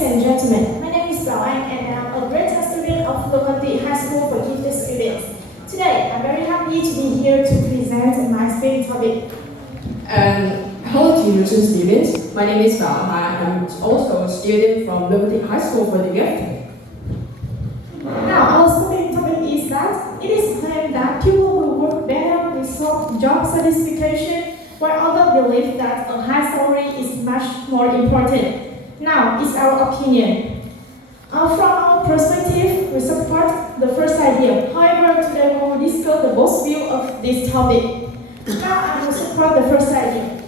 Ladies and gentlemen, my name is Bao Anh and I'm a graduate student of Locality High School for Gifted Students. Today, I'm very happy to be here to present my SBD topic. Hello teachers and students, my name is Bao. I'm also a student from Liberty High School for the Gifted. Now, our SBD topic is that it is claimed that people will work better with job satisfaction, while others believe that a high salary is much more important. Now, it's our opinion. From our perspective, we support the first idea. However, today we will discuss the both views of this topic. Now, I will support the first idea.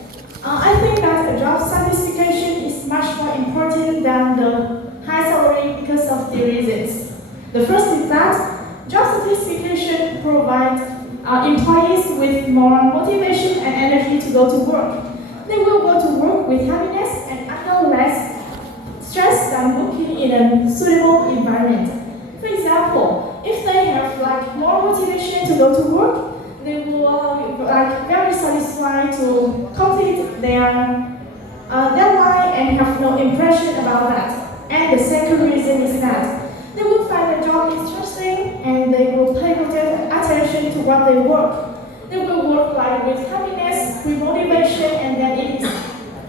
I think that a job satisfaction is much more important than the high salary because of the reasons. The first is that job satisfaction provides employees with more motivation and energy to go to work. They will go to work with happiness and under less stress than working in a suitable environment. For example, if they have more motivation to go to work, they will very satisfied to complete their deadline and have no impression about that. And the second reason is that they will find the job interesting and they will pay attention to what they work. They will work with happiness, with motivation, and then it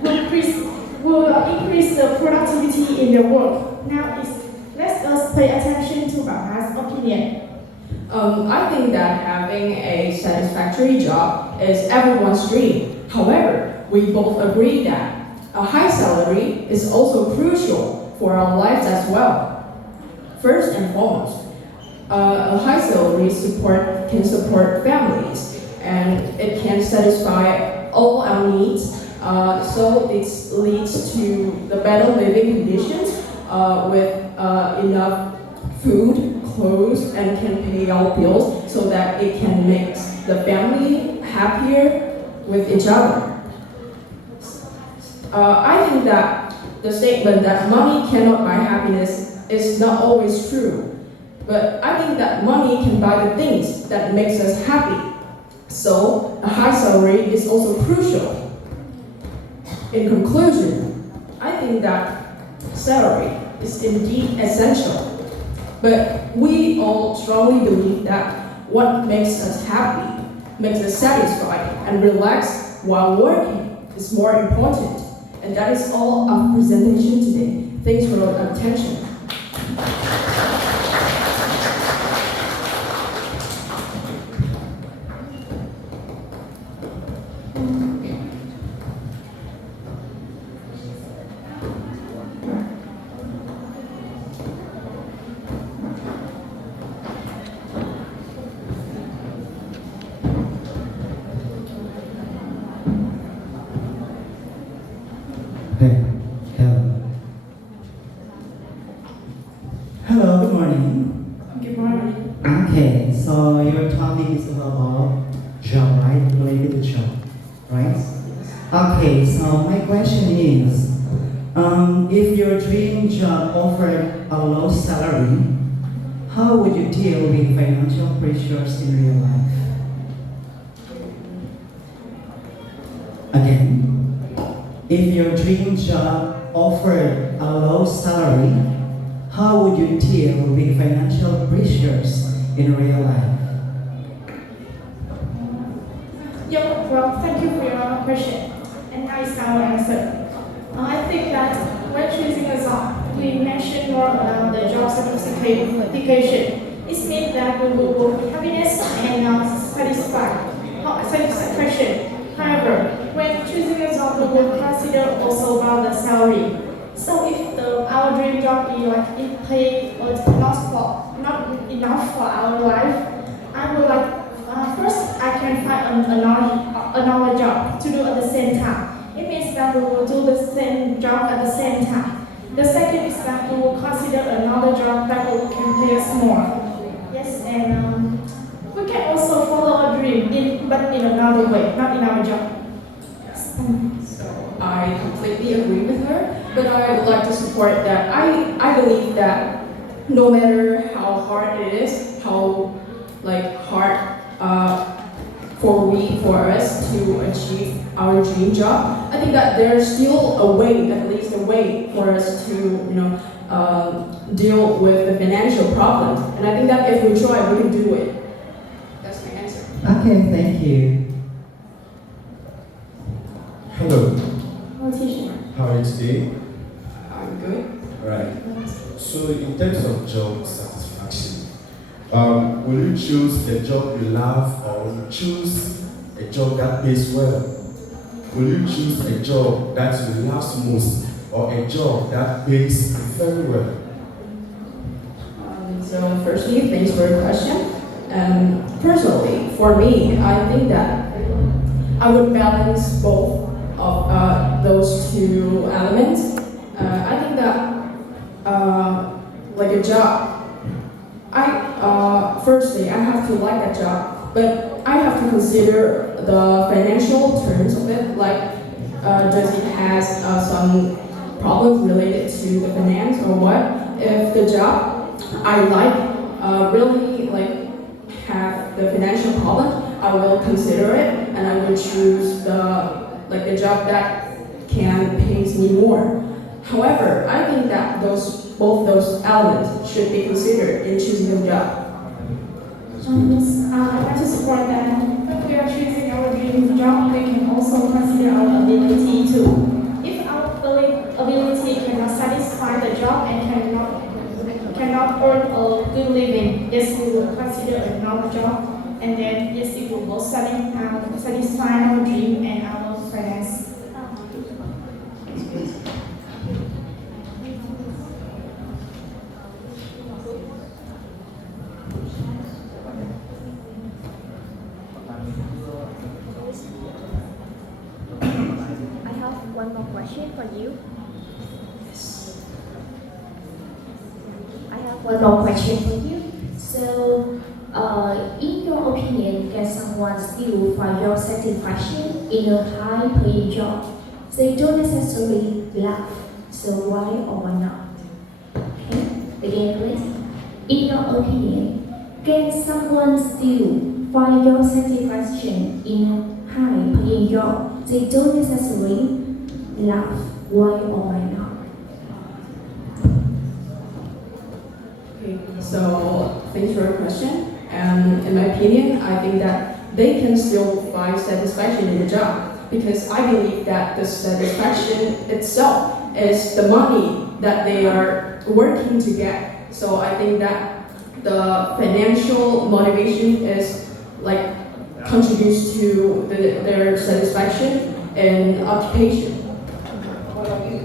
will increase the productivity in their work. Now, let us pay attention to Baba's opinion. I think that having a satisfactory job is everyone's dream. However, we both agree that a high salary is also crucial for our lives as well. First and foremost, a high salary can support families and it can satisfy all our needs. So it leads to the better living conditions with enough food, clothes, and can pay our bills so that it can make the family happier with each other. I think that the statement that money cannot buy happiness is not always true. But I think that money can buy the things that makes us happy. So a high salary is also crucial. In conclusion, I think that salary is indeed essential. But we all strongly believe that what makes us happy, makes us satisfied and relaxed while working is more important. And that is all our presentation today. Thanks for your attention. Hello, good morning. Good morning. Okay, so your topic is about job, right? Related to job, right? Okay, so my question is, if your dream job offered a low salary, how would you deal with financial pressures in real life? Again, if your dream job offered a low salary, how would you deal with financial pressures in real life? Yeah, well, thank you for your question. And now is our answer. I think that when choosing a job, we mentioned more about the job satisfaction. It means that we will work with happiness and satisfaction. However, when choosing a job, we will consider also about the salary. So if our dream job is it pay not enough for our life, I would first I can find another job to do at the same time. It means that we will do the same job at the same time. The second is that we will consider another job that can pay us more. Yes, and we can also follow a dream, but in another way, not in our job. Yes. I completely agree with her, but I would like to support that. I believe that no matter how hard it is, how hard for us to achieve our dream job, I think that there's still a way, at least the way for us to, deal with the financial problem. And I think that if we try, we can do it. That's my answer. Okay, thank you. Hello, Oh, teacher. how are you today? I'm good. Alright. So in terms of job satisfaction, will you choose a job you love or will you choose a job that pays well? Will you choose a job that you love most or a job that pays very well? So firstly, thanks for your question. Personally, for me, I think that I would balance both of those two elements. I think that like a job, firstly I have to like that job, but I have to consider the financial terms of it. Like, does it has some problems related to the finance or what? If the job I like really like have the financial problem, I will consider it and I will choose the job that can pay me more. However, I think that both those elements should be considered in choosing a job. Yes, I want to support that. When we are choosing our dream job, we can also consider our ability too. If our ability cannot satisfy the job and cannot earn a good living, yes, we will consider another job, and then yes, it will both satisfy our dream and our finance. I have one more question for you. I have one more question for you. So, in your opinion, can someone still find job satisfaction in a high-paying job they don't necessarily love? So why or why not? Okay, again, please. In your opinion, can someone still find job satisfaction in a high-paying job they don't necessarily love? Why or why not? Okay, so thanks for your question. In my opinion, I think that they can still find satisfaction in the job because I believe that the satisfaction itself is the money that they are working to get. So I think that the financial motivation is like contributes to their satisfaction in occupation. What about you?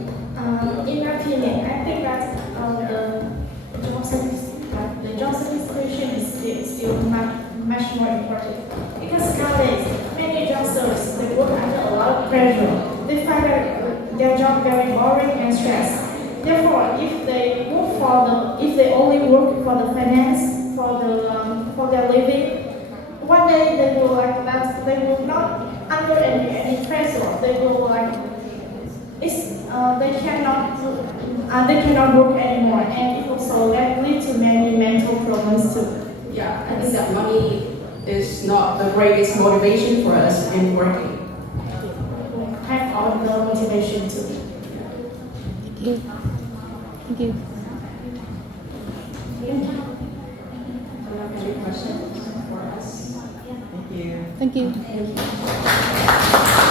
In my opinion, I think that the job satisfaction is still much more important because nowadays many jobs they work under a lot of pressure. They find their job very boring and stressed. Therefore, if they only work for the finance for their living, one day they will like that they will not under any pressure. They will like they cannot work anymore, and it also lead to many mental problems too. Yeah, I think that money is not the greatest motivation for us in working. Have all the motivation too. Thank you. Thank you. Do you have any questions for us? Thank you. Thank you. Thank you.